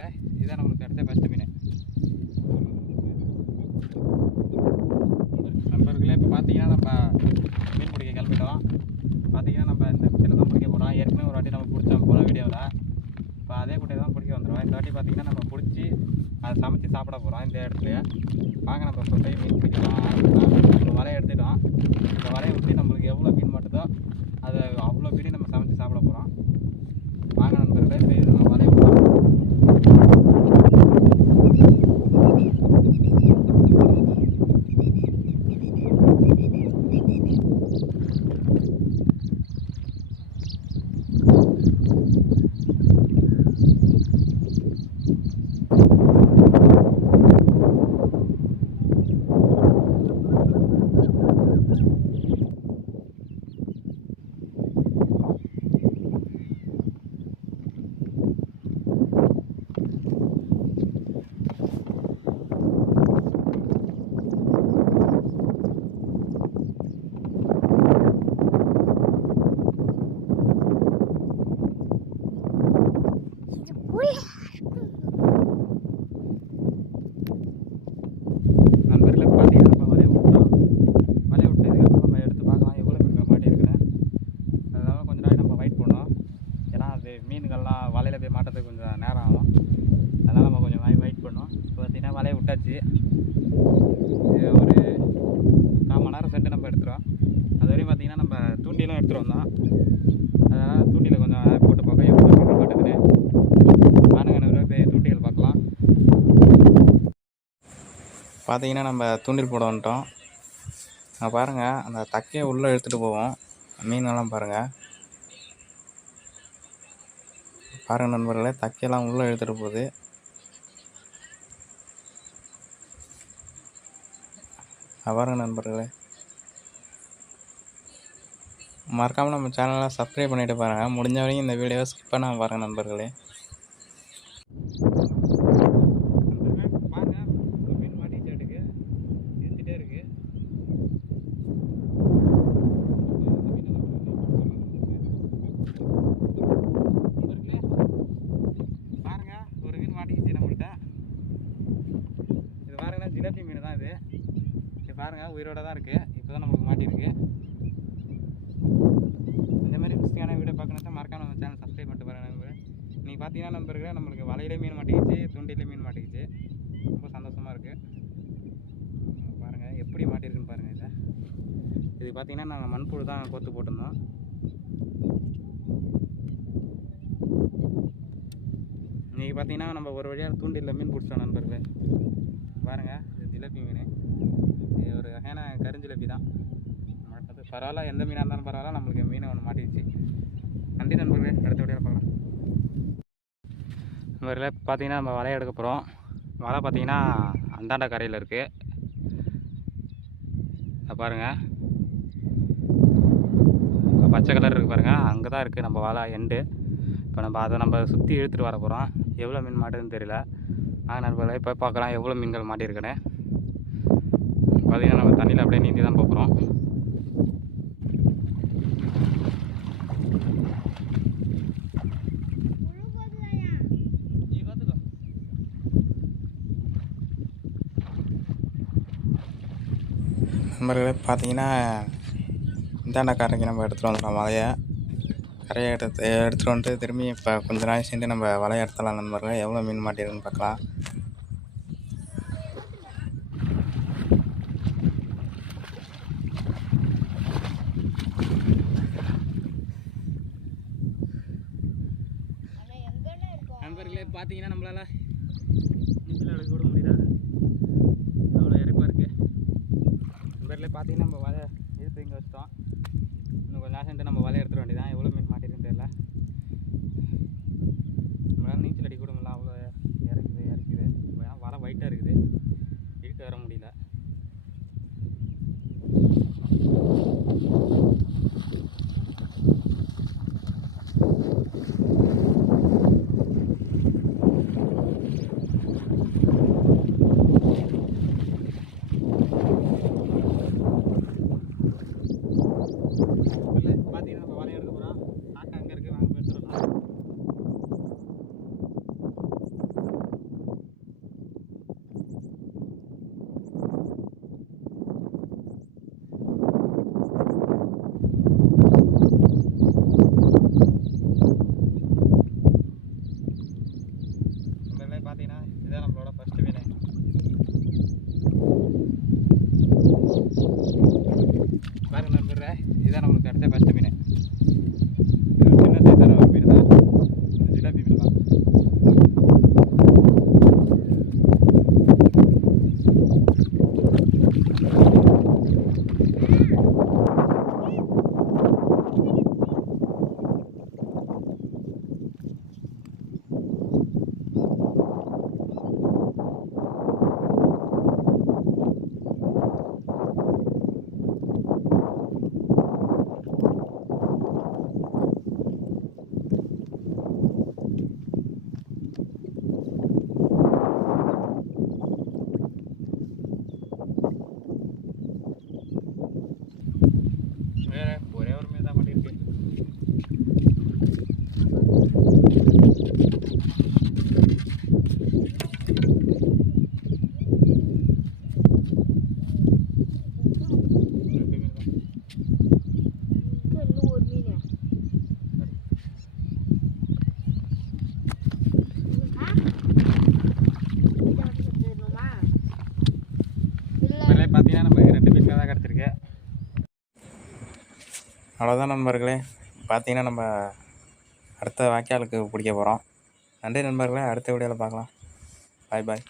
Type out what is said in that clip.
நண்பர்களே, இதுதான் நம்மளுக்கு கிடைச்ச ஃபஸ்ட்டு மீன். நண்பர்களே, இப்போ பார்த்தீங்கன்னா நம்ம மீன் பிடிக்க கிளம்பிட்டோம். பார்த்தீங்கன்னா நம்ம இந்த குட்டையில் தான் பிடிக்க போகிறோம். ஏற்கனவே ஒரு வாட்டி நம்ம பிடிச்சோம் போன வீடியோவில். இப்போ அதே குட்டையில் தான் பிடிக்க வந்துடுவோம். இந்த வாட்டி பார்த்தீங்கன்னா நம்ம பிடிச்சி அதை சமைச்சு சாப்பிட போகிறோம் இந்த இடத்துலையே. வாங்க நம்ம இப்போ போய் மீன் பிடிக்கலாம். இப்போ வலையை எடுத்துட்டோம். இந்த வலையை ஊற்றி நம்மளுக்கு எவ்வளோ மீன் மாட்டுதோ அதை அவ்வளோ மீன் நம்ம சமைச்சு சாப்பிட போகிறோம். வாங்க நண்பர்களே, போய் நம்ம வலையை விடுவோம். நண்பர்களே, பார்த்தீங்கன்னா நம்ம வலையை விட்டோம். வலையை விட்டதுக்கப்புறம் நம்ம எடுத்து பார்க்கலாம் எவ்வளோ மீன்கள் மாட்டியிருக்குன்னு. அதனால் கொஞ்சம் நாள் நம்ம வெயிட் பண்ணோம். ஏன்னா அது மீன்கள்லாம் வலையில் போய் மாட்டுறதுக்கு கொஞ்சம் நேரம் ஆகும். அதனால் நம்ம கொஞ்சம் வெயிட் பண்ணோம். இப்போ பார்த்தீங்கன்னா வலையை விட்டாச்சு. ஒரு 1/4 மணி நேரம் சென்று நம்ம எடுத்துகிறோம். அது வரையும் பார்த்தீங்கன்னா நம்ம தூண்டிலும் எடுத்துகிட்டு வந்தோம். அதனால் தூண்டியில் கொஞ்சம் போட்டு பார்க்க எவ்வளோ மீன் மாட்டுதுன்னு. வானுங்க போய் தூண்டிகள் பார்க்கலாம். பார்த்தீங்கன்னா நம்ம தூண்டில் போட வந்துட்டோம். பாருங்கள், அந்த தக்கையை உள்ளே எடுத்துகிட்டு போவோம். மீனெல்லாம் பாருங்கள் நண்பர்களே, தக்கையெல்லாம் உள்ளே எடுத்துகிட்டு போகுது. பாருங்கள் நண்பர்களே, மறக்காமல் நம்ம சேனலை சப்ஸ்கிரைப் பண்ணிவிட்டு பாருங்கள். முடிஞ்ச வரைக்கும் இந்த வீடியோவை ஸ்கிப் பண்ணாமல் பாருங்கள் நண்பர்களே. ஜிலேபி மீன் தான் இது பாருங்கள், உயிரோட தான் இருக்குது. இப்போ தான் நமக்கு மாட்டியிருக்கு. இந்த மாதிரி இன்ட்ரெஸ்டிங்கான வீடியோ பார்க்கணுன்னா மறக்காம நம்ம சேனல் சப்ஸ்கிரைப் பண்ணிட்டு பாருங்கள் நண்பர்களே. நீங்கள் பார்த்தீங்கன்னா நண்பர்களே, நம்மளுக்கு வலையிலே மீன் மாட்டிக்கிச்சு, தூண்டிலே மீன் மாட்டிக்கிச்சு. ரொம்ப சந்தோஷமாக இருக்குது. பாருங்கள் எப்படி மாட்டியிருக்குன்னு பாருங்கள். இது பார்த்தீங்கன்னா நாங்கள் மண்புழு தான் கோத்து போட்டிருந்தோம். இன்றைக்கி பார்த்தீங்கன்னா நம்ம ஒரு வழியாக தூண்டிலில் மீன் பிடிச்சோம் நண்பர்களே. பாருங்கள், இது ஜிலேபி மீன். இது ஒரு வகையான கருஞ்சிலேபி தான் மாட்டது. பரவாயில்ல, எந்த மீனாக இருந்தாலும் பரவாயில்ல, நம்மளுக்கு மீன் ஒன்று மாட்டிடுச்சு. நன்றி நண்பர்களே, அடுத்த வீடியோவில் பார்க்கலாம். நண்பர்களே, பார்த்தீங்கன்னா நம்ம வலையை எடுக்க போகிறோம். வலை பார்த்தீங்கன்னா அந்தாண்ட கரையில் இருக்குது. பாருங்கள், பச்சை கலர் இருக்குது பாருங்கள், அங்கே தான் இருக்குது நம்ம வலை எண்டு. இப்போ நம்ம அதை சுற்றி இழுத்துட்டு வர போகிறோம். எவ்வளோ மீன் மாட்டுதுன்னு தெரியல. நண்பர்களே, இப்போ பார்க்கலாம் எவ்வளோ மீன்கள் மாட்டியிருக்குன்னு. பார்த்தீங்கன்னா நம்ம தண்ணியில் அப்படியே நீந்தி தான் போகிறோம். நண்பர்களே, பார்த்தீங்கன்னா இந்தாண்ட கரைக்கு நம்ம எடுத்துகிட்டு வந்துடலாம் வலையை. கரையை எடுத்துகிட்டு வந்துட்டு திரும்பி இப்போ கொஞ்சம் நாள் சேர்ந்து நம்ம வலையை எடுத்துடலாம் நண்பர்களே. எவ்வளோ மீன் மாட்டிருக்குன்னு பார்க்கலாம். நண்பர்களே, பார்த்தீங்கன்னா நம்மளால் நீச்சல் அடிக்க கூட முடியல, அவ்வளோ இறப்பாக இருக்குது. நண்பர்களே, பார்த்தீங்கன்னா நம்ம வலை இழுத்து இங்கே வச்சிட்டோம். இன்னும் கொஞ்சம் நேரம் நம்ம வலையை எடுத்துட வேண்டியதான். எவ்வளோ மீன் மாட்டிருக்குன்னு தெரியல. நம்மளால் நீச்சல் அடிக்க கூட முடியல, அவ்வளோ இறக்குது. வலை வைட்டாக இருக்குது, இழுக்க வர முடியல. அவ்வளோதான் நண்பர்களே. பார்த்தீங்கன்னா நம்ம அடுத்த வாய்க்காலுக்கு பிடிக்க போகிறோம். நன்றி நண்பர்களே. அடுத்த வீடியோவில் பார்க்கலாம். பாய் பாய்.